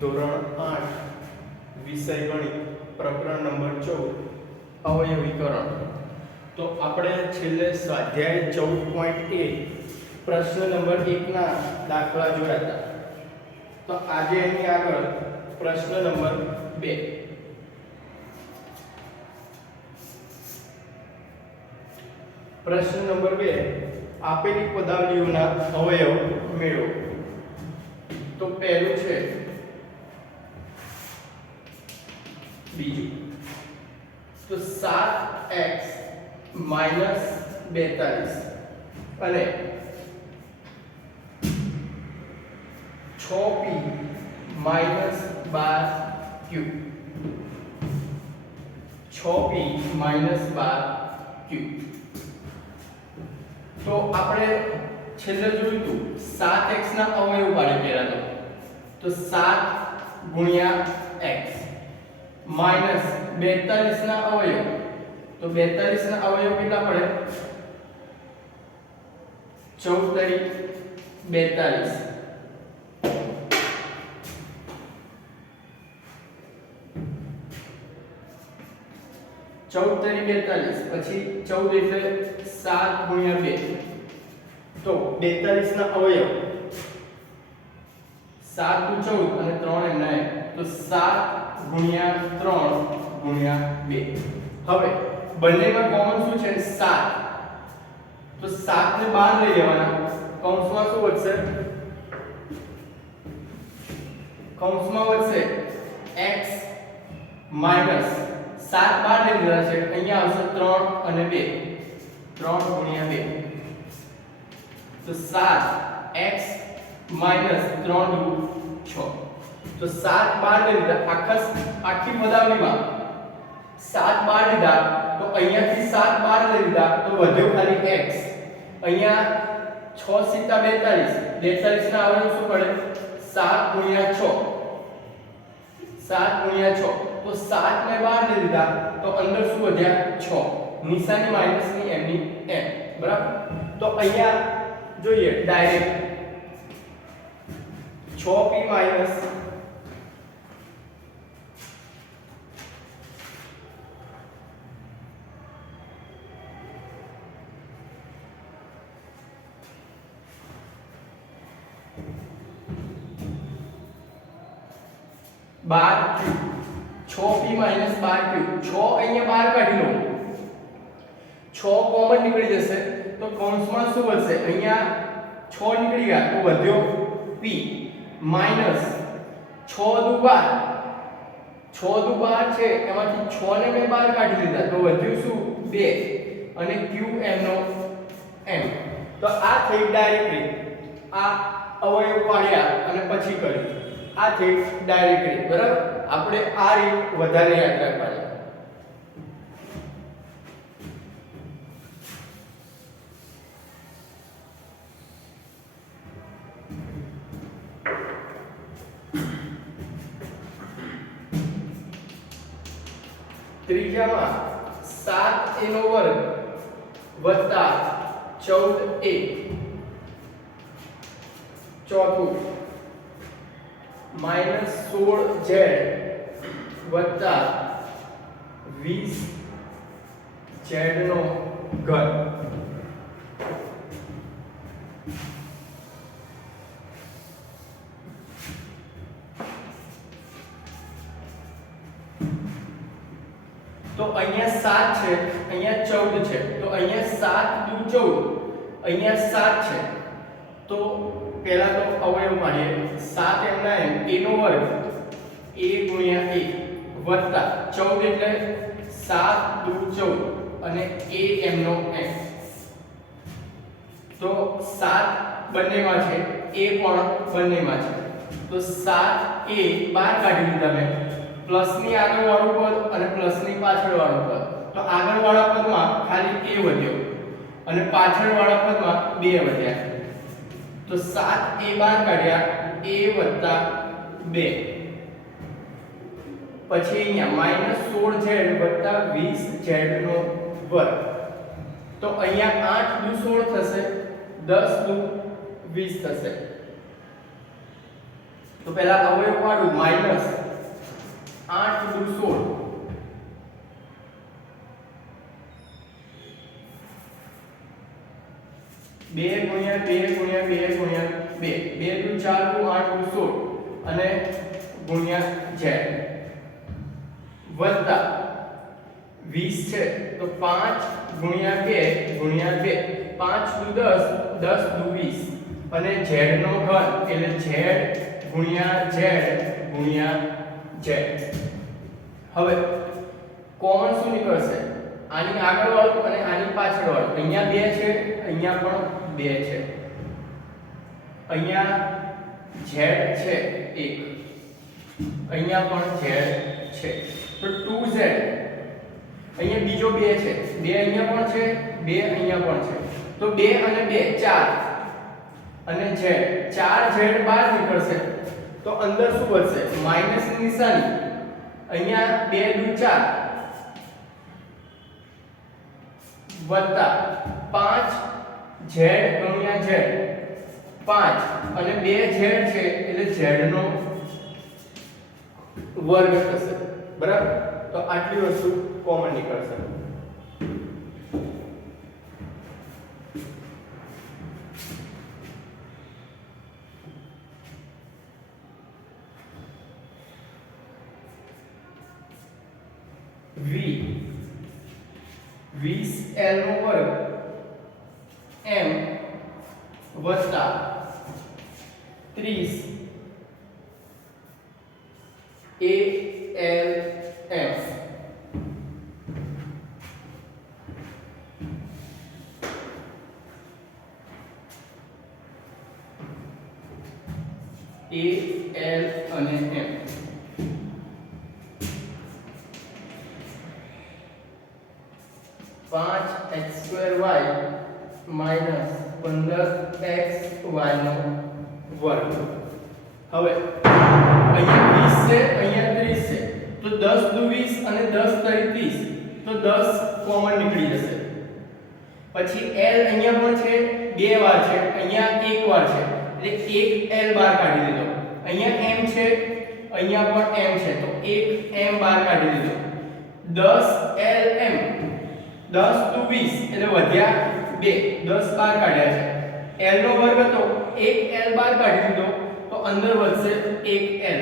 ધોરણ 8 વિષય ગણિત પ્રકરણ નંબર 14 અવયવીકરણ. તો આપણે છેલ્લે સ્વાધ્યાય 14.1 પ્રશ્ન નંબર 1 ના દાખલા જોયા હતા. તો આજે એની આગળ પ્રશ્ન નંબર 2. પ્રશ્ન નંબર 2, આપેલી પદાવલીઓના અવયવ મેળવો. તો પહેલું છે બીજું. તો 7x - 42 અને 6p - 12q. 6p - 12q. તો આપણે છેલ્લે જોયું હતું 7x ના અવયવ પાડે પહેલા. તો 7 ગુણ્યા x માઈનસ 42 ના અવયવ. તો 42 ના અવયવ કેટલા પડે? 14 તરી 42. 14 તરી 42 પછી 14 એટલે 7 ગુણ્યા 2. તો 42 ના અવયવ 7 × 14 અને 3 એમના એમ. તો 7 ગુણ્યા 3 ગુણ્યા 2. હવે બંનેમાં કોમન શું છે? 7. તો 7 ને બહાર લઈ લેવાના. કૌંસમાં શું વધશે? કૌંસમાં વધશે x માઈનસ 7 બહાર લઈ લીધા છે. અહીંયા આવશે 3 અને 2. 3 ગુણ્યા 2. તો 7x માઈનસ 3 દુ 6. તો 7 બહાર લઈ લીધા. આખી પદાવલીમાં 7 બહાર લીધા. તો અહીંયાથી 7 બહાર લઈ લીધા તો વધ્યો ખાલી x. અહીંયા 6 × 7 = 42. 42 ના અવયવ શું પડે? 7 ગુણ્યા 6. 7 ગુણ્યા 6. તો 7 ને બહાર લઈ લીધા તો અંદર શું વધ્યા? 6. નિશાની માઈનસ ની m ની m. બરાબર. તો અહીંયા જોઈએ direct 6p minus 12q. 6p - 12q. 6 અહીંયા બહાર કાઢી લો. 6 કોમન નીકળી જશે. તો કૌંસમાં શું વધશે? અહીંયા 6 નીકળી ગયા તો વધ્યો p માઈનસ 6 દુ 12. 6 દુ 12 છે એમાંથી 6 ને મેં બહાર કાઢી લીધા તો વધ્યું શું? 2 અને q m નો m. તો આ થઈ ડાયરેક્ટલી આ અવયવ પાડ્યા અને પછી કર્યું. આ થઈ ડાયરેક્ટલી. બરાબર. આપણે આ રીત વધારે યાદ રાખવાની. ત્રીજામાં 7a નો વર્ગ વત્તા 14a. ચોથું માઈનસ 16z વત્તા 20z નો ઘન. તો અહીંયા 7 છે, અહીંયા 14 છે. તો અહીંયા 7 દુ 14, અહીંયા 7 છે. તો પહેલા તો અવયવ પાડીએ. 7 એમના એમ a નો વર્ગ a ગુણ્યા a વત્તા 14 એટલે 7 દુ 14 અને a m નો m. તો 7 બંનેમાં છે, a પણ બંનેમાં છે. તો 7a બહાર કાઢી લીધા મેં. પ્લસ ની આગળ વાળું પદ અને પ્લસ ની પાછળ વાળું પદ. તો આગળ વાળા પદમાં ખાલી a વધ્યો અને પાછળ વાળા પદમાં 2 વધ્યા. તો 7a બહાર કાઢ્યા a વત્તા 2. પછી અહીંયા માઈનસ 16z વત્તા 20z નો વર્ગ. તો અહીંયા 8 દુ 16 થશે, 10 દુ 20 થશે. તો પહેલા અવયવ પાડું માઈનસ 8 દુ 16 2 ગુણ્યા 2 ગુણ્યા 2 ગુણ્યા 2 2 દુ 4 દુ 8 દુ 16 અને ગુણ્યા z વત્તા 20 છે તો 5 ગુણ્યા 2 ગુણ્યા 2 5 દુ 10 10 દુ 20 અને z નો ઘન એટલે z ગુણ્યા z ગુણ્યા z. હવે કોમન શું નીકળશે? આની આગળ વાળું અને આની પાછળ વાળું. અહીંયા 2 છે, અહીંયા પણ 2 છે, અહીંયા z છે 1, અહીંયા પણ z છે તો 2z. અહીંયા બીજો 2 છે, 2 અહીંયા પણ છે, 2 અહીંયા પણ છે તો 2 અને 2 4 અને z 4z બહાર નીકળશે તો અંદર શું વધશે? માઈનસ ની નિશાની. અહીંયા 2 દુ 4 વત્તા 5z ગુણ્યા z 5 અને 2z છે એટલે z નો વર્ગ થશે. બરાબર? તો આટલી વસ્તુ કોમન નીકળશે. v 20l નો વર્ગ m વત્તા 30 ALF AL અને M. पांच x square y minus 15xy નો વર્ગ. હવે અહીંયા 20 છે, અહીંયા 30 છે તો 10 દુ 20 અને 10 તરી 30 તો 10 કોમન નીકળી જશે. પછી l અહીંયા પણ છે, બે વાર છે, અહીંયા એક વાર છે એટલે એક l બહાર કાઢી દીધો. અહીંયા m છે, અહીંયા પણ m છે તો એક m બહાર કાઢી દીધો. 10 lm 10 દુ 20 એટલે વધ્યા 2, 10 બહાર કાઢ્યા છે. l નો વર્ગ હતો, એક l બહાર કાઢી દીધો તો અંદર વધશે એક l.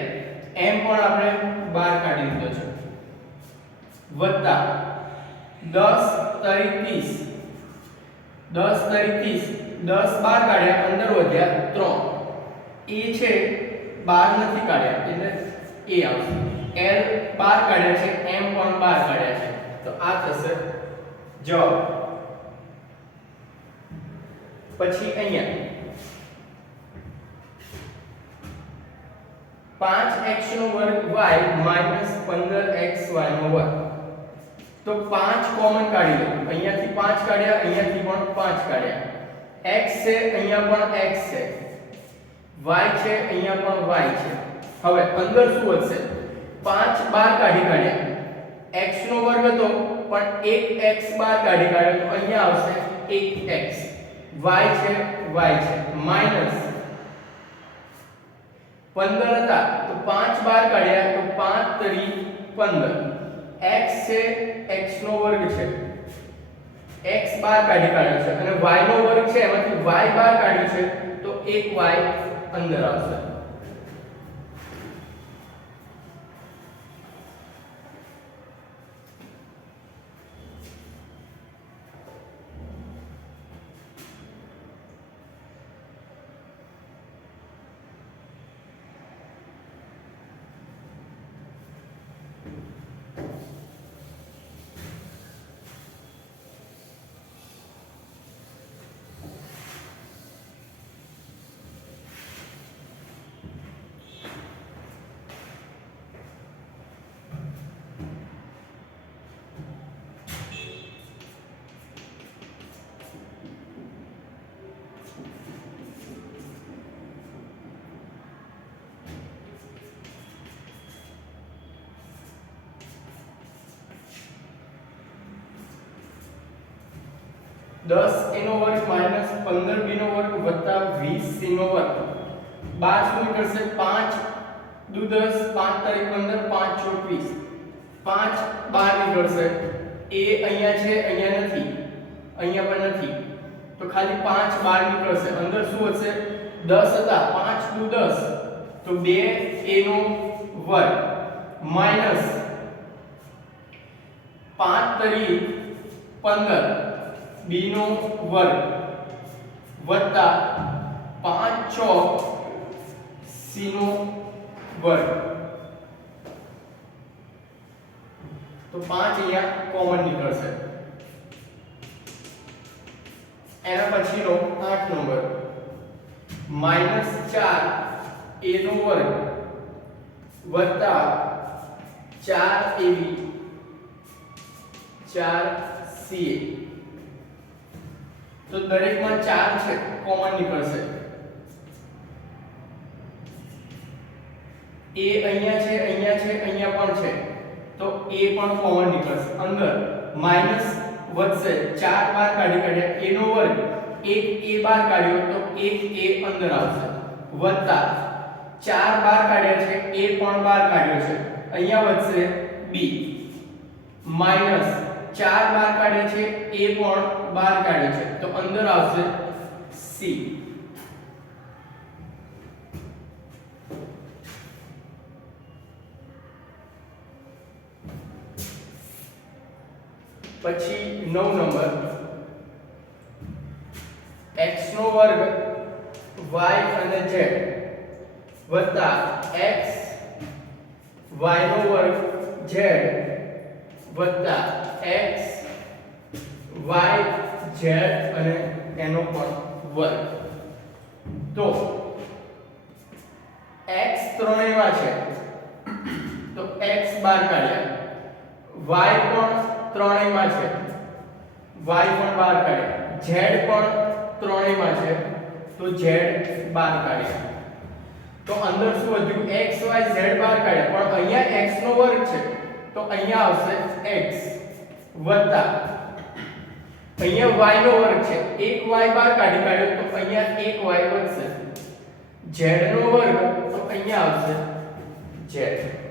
m પણ આપણે બહાર કાઢી દીધો છે. વત્તા 10 તરી 30 10 તરી 30 10 બહાર કાઢ્યા, અંદર વધ્યા 3. એ છે બહાર નથી કાઢ્યા એટલે એ આવશે. l બહાર કાઢ્યા છે, m પણ બહાર કાઢ્યા છે તો આ થશે જવાબ. પછી અહીંયા 5x નો વર્ગ y માઈનસ 15xy નો વર્ગ. તો 5 કોમન કાઢી લો. અહીંયાથી 5 કાઢ્યા, અહીંયાથી પણ 5 કાઢ્યા. x છે, અહીંયા પણ x છે, y છે, અહીંયા પણ y છે. હવે અંદર શું વધશે? 5 બહાર કાઢ્યા, x નો વર્ગ હતો પણ એક x બહાર કાઢી કાઢ્યો તો અહીંયા આવશે એક x. y છે, y છે માઈનસ 15 હતા તો 5 બહાર કાઢ્યા તો 5 તરી 15. x છે, x નો વર્ગ છે, x બહાર કાઢી કાઢ્યો છે અને y નો વર્ગ છે એમાંથી y બહાર કાઢ્યું છે તો એક y અંદર આવશે. દસ a નો વર્ગ માઈનસ 15b નો વર્ગ વત્તા 20c નો વર્ગ. 12 શું નીકળશે 5 દુ 10 5 તારીખ 15 5 ચોક 20 5 12 નીકળશે એ અહીંયા છે અહીંયા નથી અહીંયા પણ નથી તો ખાલી 5 12 નીકળશે અંદર શું હશે 10 હતા 5 દુ 10 તો 2 a નો વર્ગ માઈનસ 5 તરી 15 b નો વર્ગ વત્તા 5 ચોક c નો વર્ગ તો 5 અહીંયા કોમન નીકળશે એના પછીનો 8 નંબર -4 a નો વર્ગ વત્તા 4ab 4ca તો દરેકમાં 4 છે કોમન નીકળશે a અહીંયા છે અહીંયા પણ છે તો a પણ કોમન નીકળશે અંદર માઈનસ વધશે 4 બાર કાઢ્યા a નો વર્ગ 1 a બાર કાઢ્યો તો 1 a અંદર આવશે વત્તા 4 બાર કાઢ્યા છે a પણ બાર કાઢ્યો છે અહીંયા વધશે b માઈનસ 4 બાર કાઢ્યા છે a પણ બાર કાઢ્યો છે તો અંદર આવશે c પછી 9 નંબર x નો વર્ગ y અને z વત્તા x y નો વર્ગ z વત્તા x y z અને એનો પણ વર્ગ તો x ત્રણેયમાં છે તો x બાર કાઢ્યા y પણ ત્રણેયમાં છે y પણ બાર કાઢ્યા z પણ ત્રણેયમાં છે તો z બાર કાઢ્યા તો અંદર શું વધ્યું x y z બાર કાઢ્યા પણ અહીંયા x નો વર્ગ છે તો અહીંયા આવશે x વત્તા અહીંયા y નો વર્ગ છે એક y બાર કાઢ્યો તો અહીંયા એક y વધશે z નો વર્ગ તો અહીંયા આવશે z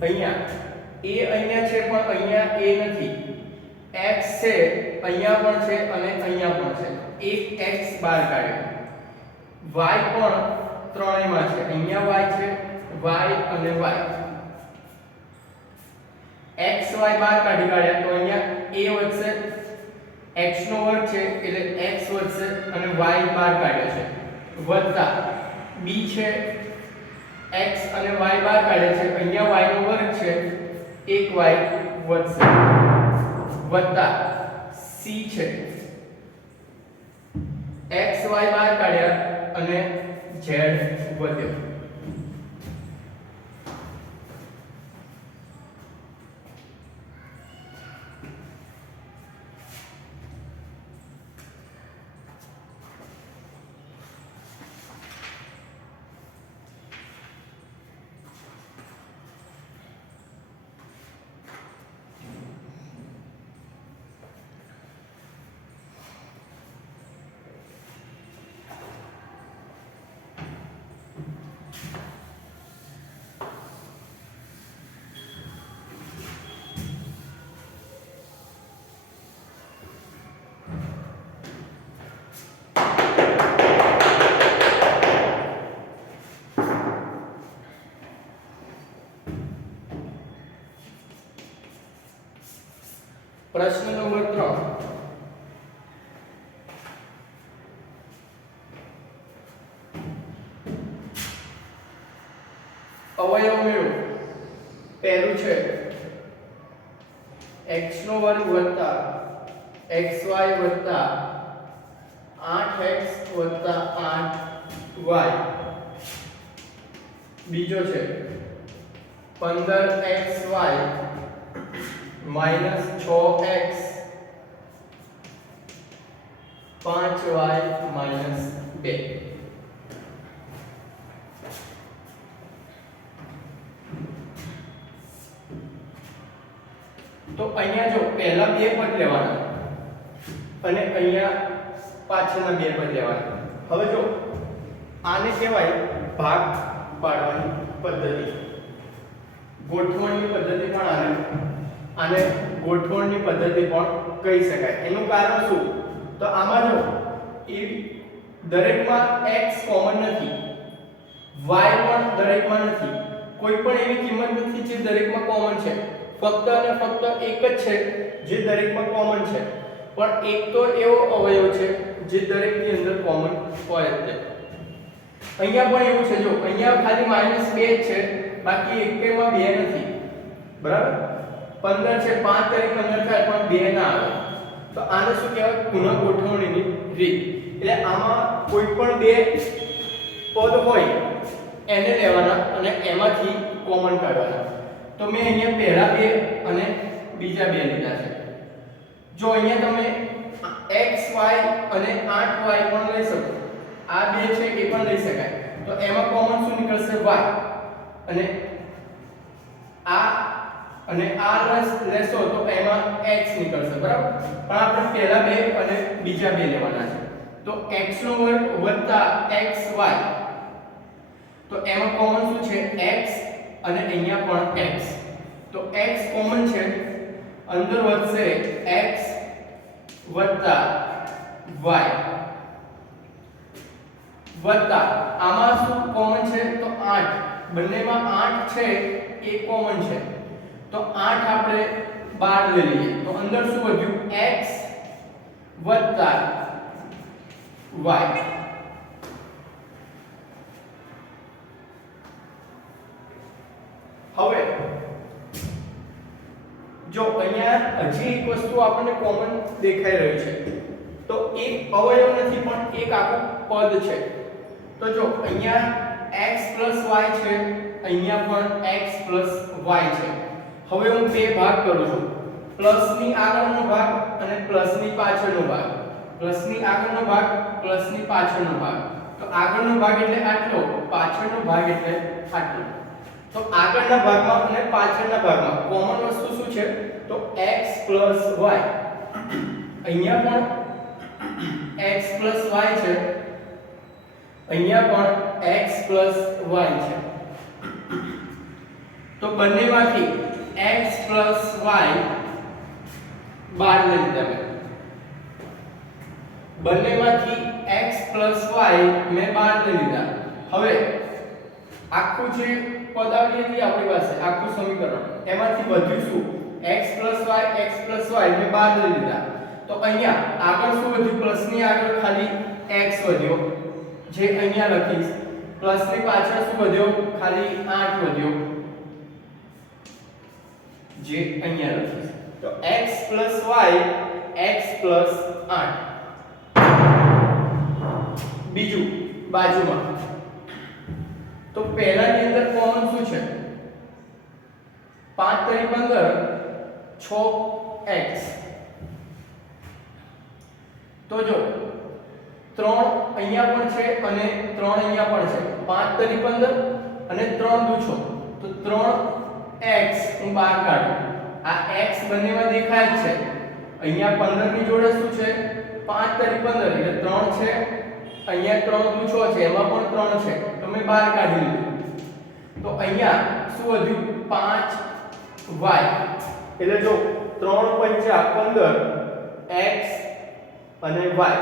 અહીંયા a અહીંયા છે પણ અહીંયા a નથી x છે અહીંયા પણ છે અને અહીંયા પણ છે એક x બાર કાઢ્યો y પણ ત્રણેયમાં છે અહીંયા y છે y અને y x y બાર કાઢ્યા તો અહીંયા a વધશે x નો વર્ગ છે એટલે x વધશે અને y બાર કાઢ્યો છે વત્તા b છે x અને y બાર કાઢ્યા છે અહીંયા y નો વર્ગ છે એક y વધશે વત્તા c છે x y બાર કાઢ્યા અને z વધ્યો प्रश्न नंबर 3 अवयव मेळो पहलू छे x નો વર્ગ વત્તા xy વત્તા 8x વત્તા 8y બીજો છે 15xy minus 6x 5y minus 2. તો અહીંયા જો પહેલા બે પદ લેવાના અને અહીંયા પાછળના બે પદ લેવાના. હવે જો આને કહેવાય ભાગ પાડવાની પદ્ધતિ, ગોઠવણની પદ્ધતિ પણ આને ગોઠવણની પદ્ધતિ પણ કહી શકાય. એનું કારણ શું? તો આમાં જો એ દરેકમાં x કોમન નથી, y પણ દરેકમાં નથી, કોઈ પણ એવી કિંમત નથી જે દરેકમાં કોમન છે. ફક્ત અને ફક્ત એક જ છે જે દરેકમાં કોમન છે, પણ એક તો એવો અવયવ છે જે દરેકની અંદર કોમન હોય છે. અહીંયા પણ એવું છે, જો અહીંયા ખાલી -2 છે, બાકી એકેયમાં 2 નથી. બરાબર? 15 છે, 5 તરીકે 15 થાય પણ 2 ના આવે. તો આને શું કહેવાય? પુનઃ ગોઠવણીની રીત. એટલે આમાં કોઈ પણ બે પદ હોય એને લેવાના અને એમાંથી કોમન કાઢવાના. તો મેં અહીંયા પહેલા બે અને બીજા બે લીધા છે. જો અહીંયા તમે xy અને 8y પણ લઈ શકો, આ બે છે એ પણ લઈ શકાય. તો એમાં કોમન શું નીકળશે? y. અને આ અને આ લેશો તો એમાં x નીકળશે. બરાબર? પણ આપણે પહેલા બે અને બીજા બે લેવાના છે. તો x² + xy, તો એમાં કોમન શું છે? x અને અહીંયા પણ x. તો x કોમન છે, અંદર વધશે x વત્તા y વત્તા આમાં શું કોમન છે? તો 8. બંનેમાં 8 છે એ કોમન છે. તો 8 આપણે બહાર લઈ લઈએ તો અંદર શું વધ્યું? x વત્તા y. હવે જો અહીંયા હજી એક વસ્તુ આપણને કોમન દેખાઈ રહી છે. તો એક અવયવ નથી પણ એક આખું પદ છે. તો જો અહીંયા x + y છે, અહીંયા પણ x + y છે. હવે હું બે ભાગ કરું છું, પ્લસની આગળનો ભાગ અને પ્લસની પાછળનો ભાગ. પ્લસની આગળનો ભાગ, પ્લસની પાછળનો ભાગ. તો આગળનો ભાગ એટલે આટલો, પાછળનો ભાગ એટલે આટલો. તો આગળના ભાગમાં અને પાછળના ભાગમાં કોમન વસ્તુ શું છે? તો x + y. અહીંયા પણ x + y છે, અહીંયા પણ x + y છે. તો બંનેમાંથી x + y બહાર લઈ લીધા મેં. બંનેમાંથી x + y મેં બહાર લઈ લીધા. હવે આખું જે પદાવલી હતી આપણી પાસે, આખું સમીકરણ, એમાંથી વધ્યું શું? x + y, x + y મેં બહાર લઈ લીધા. તો અહીંયા આગળ શું વધ્યું? પ્લસની આગળ ખાલી x વધ્યો, જે અહીંયા લખીશ. પ્લસની પાછળ શું વધ્યો? ખાલી 8 વધ્યો, જે અહીંયા લખીશ. તો x + y, x + 8. બીજું બાજુમાં, તો પહેલાની અંદર કોમન શું છે? 5 તરી 15, 6x. તો જો 3 અહીંયા પણ છે અને 3 અહીંયા પણ છે. 5 તરી 15 અને 3 દુ 6, તો 3x હું બહાર કાઢું. આ x બંનેમાં દેખાય જ છે. અહીંયા 15 ની જોડે શું છે? 5 તરી 15 એટલે 3 છે. અહીંયા 3 દુ 6 છે, એમાં પણ 3 છે, તો મેં બહાર કાઢી લીધું. તો અહીંયા શું વધ્યું? 5y. એટલે જો 3 × 5 = 15, x અને y.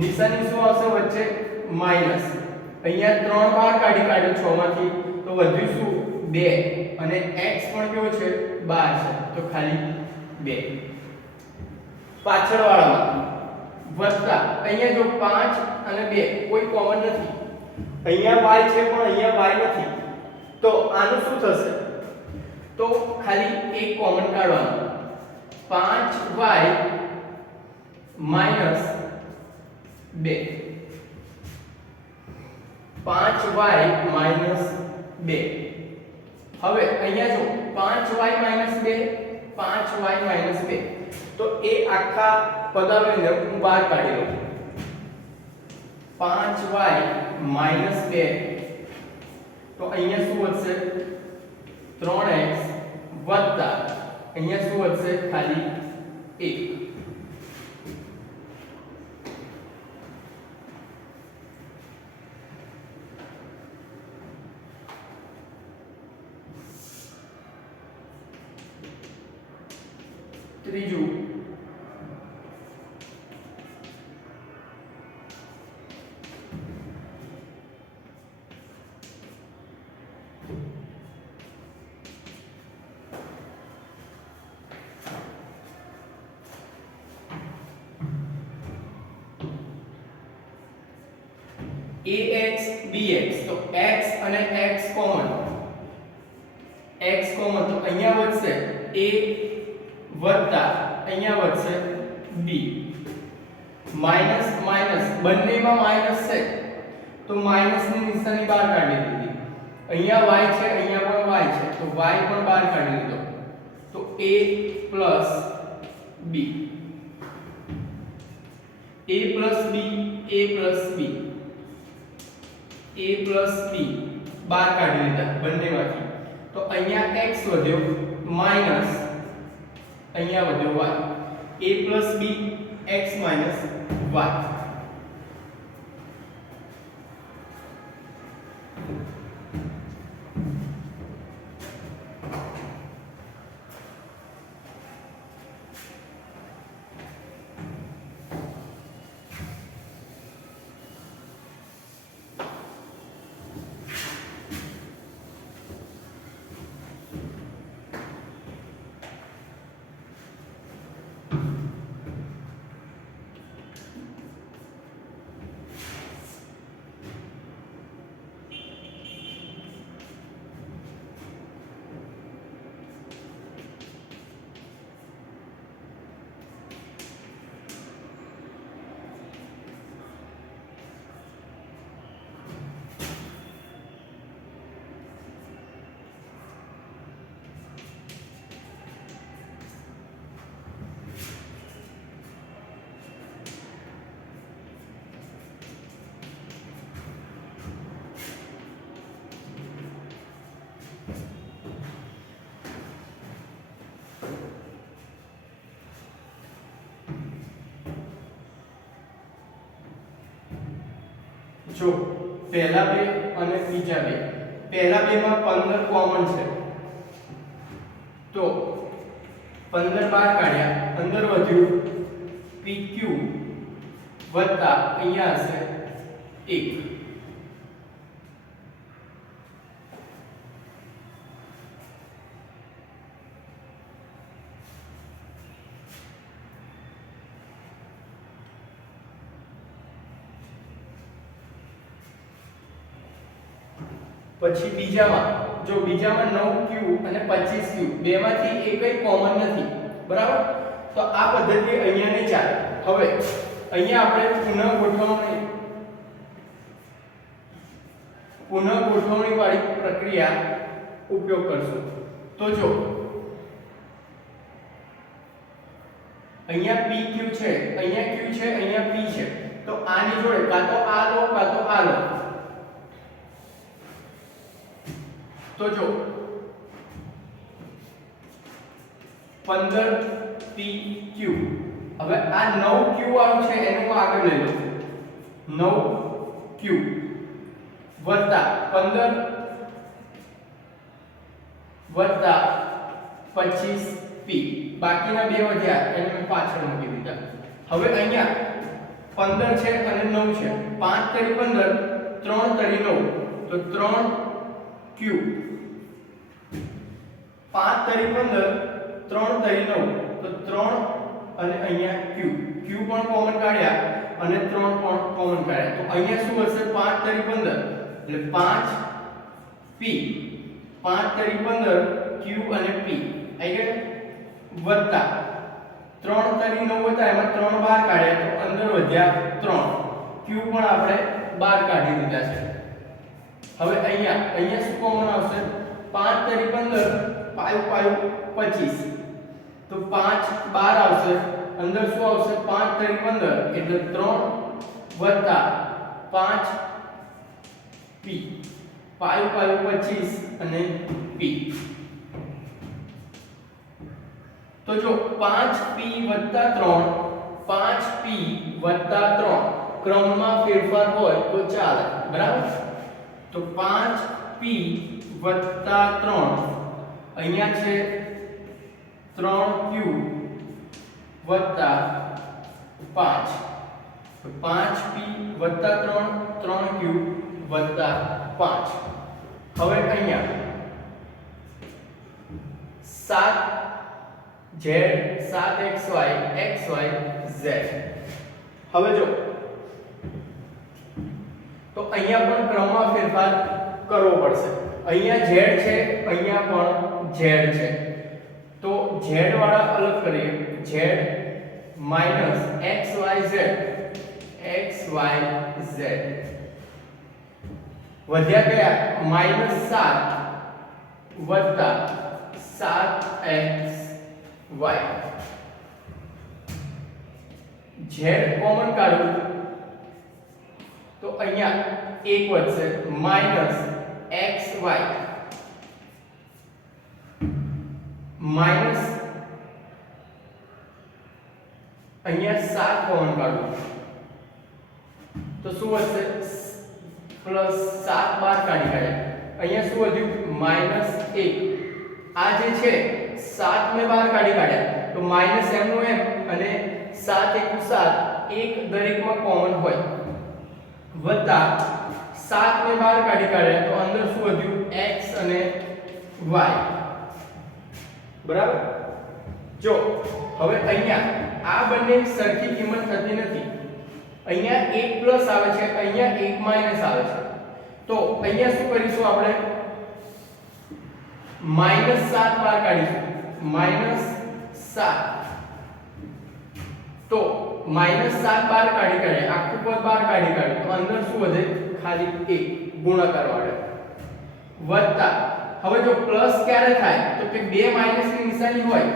નિશાની શું આવશે વચ્ચે? માઈનસ. અહીંયા 3 બહાર કાઢ્યો 6 માંથી, તો વધ્યું શું? 2. અને x પણ કેવો છે? 12 છે, તો ખાલી 2. પાછળવાળામાં વત્તા અહીંયા જો 5 અને 2 કોઈ કોમન નથી. અહીંયા y છે પણ અહીંયા y નથી. તો આનું શું થશે? તો ખાલી એક કોમન કાઢવાનું. 5y - 2. 5y - 2. હવે અહીંયા જો 5y - 2 5y - 2 તો એ આખા પદાવલીને હું બહાર કાઢી લઉં 5y - 2 તો અહીંયા શું વધશે 3x વત્તા અહીંયા શું વધશે ખાલી 1 ત્રીજું ax bx તો x અને x કોમન તો અહીંયા વધશે a વત્તા અહીંયા વધશે b માઈનસ માઈનસ બંનેમાં માઈનસ છે તો માઈનસ ની નિશાની બહાર કાઢી દીધી અહીંયા y છે અહીંયા પણ y છે તો y પણ બહાર કાઢી દીધો તો a plus b બહાર કાઢી લીધા બંનેમાંથી તો અહીંયા x વધ્યો માઈનસ અહીંયા વધ્યો y a plus b x minus y જો પહેલા બે અને બીજા બે પહેલા બે માં 15 કોમન છે તો 15 બહાર કાઢ્યા અંદર વધ્યું pq વત્તા અહીંયા હશે 1 પછી બીજામાં જો બીજામાં 9q અને 25q બેમાંથી એકય કોમન નથી બરાબર તો આ પદ્ધતિ અહીંયા નહીં ચાલે હવે અહીંયા આપણે પુનઃ ગોઠવણી વાળી પ્રક્રિયા ઉપયોગ કરશું તો જો અહીંયા pq છે અહીંયા q છે અહીંયા p છે તો આની જોડે કાં તો આ લો કાં તો આ લો તો જો 15pq હવે આ 9q વાળું છે એને હું આગળ લઈ લઉં 9q વત્તા 15 વત્તા 25p બાકીના બે વધ્યા એને મેં પાછળ મૂકી દીધા હવે અહીંયા 15 છે અને 9 છે 5 તરી 15 3 તરી 9 તો 3q 5 તરી 15 3 તરી 9 તો 3 અને અહીંયા q પણ કોમન કાઢ્યા અને 3 પણ કોમન કાઢ્યા તો અહીંયા શું હશે 5 તરી 15 એટલે 5p 5 તરી 15 q અને p આઈ ગયા વત્તા 3 તરી 9 હતા એમાં 3 બહાર કાઢ્યા તો અંદર વધ્યા 3 q પણ આપણે બહાર કાઢી દીધા છે હવે અહીંયા શું કોમન આવશે 5 તરી 15 5 5 25 તો 5 12 આવશે અંદર શું આવશે 5 તરી 15 એટલે 3 વત્તા 5 p 5 5 25 અને p તો જો 5p વત્તા 3 5p વત્તા 3 ક્રમમાં ફેરફાર હોય તો ચાલે બરાબર તો 5p વત્તા 3 અહીંયા છે 3q વત્તા 5 તો 5p વત્તા 3 3q વત્તા 5 હવે અહીંયા 7 z 7xy xy z હવે જો તો અહીંયા પણ ક્રમમાં ફેરફાર કરવો પડશે અહીંયા z છે અહીંયા પણ z છે તો z વાળા અલગ કરીએ z xyz xyz વધ્યા ગયા -7 વત્તા 7x y z કોમન કાઢું તો અહીંયા 1 વધશે -xy માઈનસ અહીંયા 7 કોમન કાઢું તો શું વધશે પ્લસ 7 બાર કાઢી કાઢ્યા અહીંયા શું વધ્યું -1 આ જે છે 7 ને બાર કાઢી કાઢ્યા તો માઈનસ m નું m અને 7 * 7 એક દરેકમાં કોમન હોય વત્તા 7 ને બાર કાઢી કાઢ્યા તો અંદર શું વધ્યું x અને y બરાબર જો હવે અહીંયા આ બંને સરખી કિંમત થતી નથી અહીંયા 1 પ્લસ આવે છે અહીંયા 1 માઈનસ આવે છે તો અહીંયા શું કરીશું આપણે -7 બાર કાઢીશું -7 તો -7 બાર કાઢી કાઢે આખું પદ બાર કાઢી કાઢે તો અંદર શું વધે ખાલી 1 ગુણાકાર વાળે વત્તા હવે જો પ્લસ ક્યારે થાય તો કે બે માઈનસ ની નિશાની હોય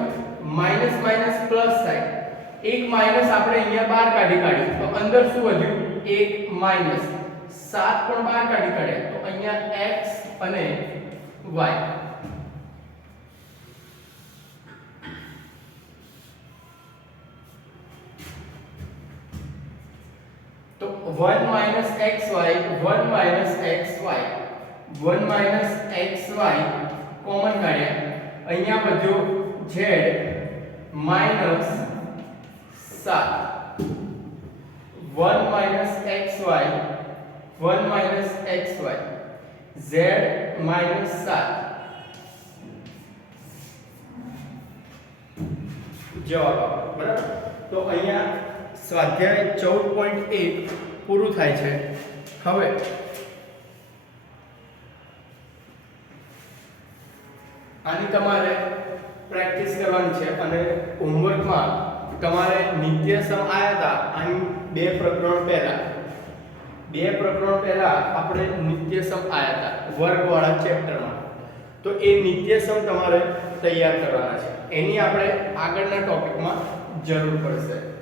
માઈનસ માઈનસ પ્લસ થાય એક માઈનસ આપણે અહીંયા બાર કાઢી કાઢ્યું તો અંદર શું વધ્યું એક માઈનસ 7 પણ બાર કાઢી કાઢ્યા તો અહીંયા x અને y तो 1 minus xy 1 minus xy 1 minus xy common કાઢ્યા અહીંયા વધ્યો z minus 7 1 minus xy 1 minus xy z minus 7 જવાબ આપો બરાબર તો અહીંયા સ્વાધ્યાય 14.1 પૂરું થાય છે હવે આની તમારે પ્રેક્ટિસ કરવાની છે અને હોમવર્કમાં તમારે નિત્યસમ આયા હતા આની બે પ્રકરણ પહેલા આપણે નિત્યસમ આયા હતા વર્ગવાળા ચેપ્ટરમાં તો એ નિત્યસમ તમારે તૈયાર કરવાના છે એની આપણે આગળના ટોપિકમાં જરૂર પડશે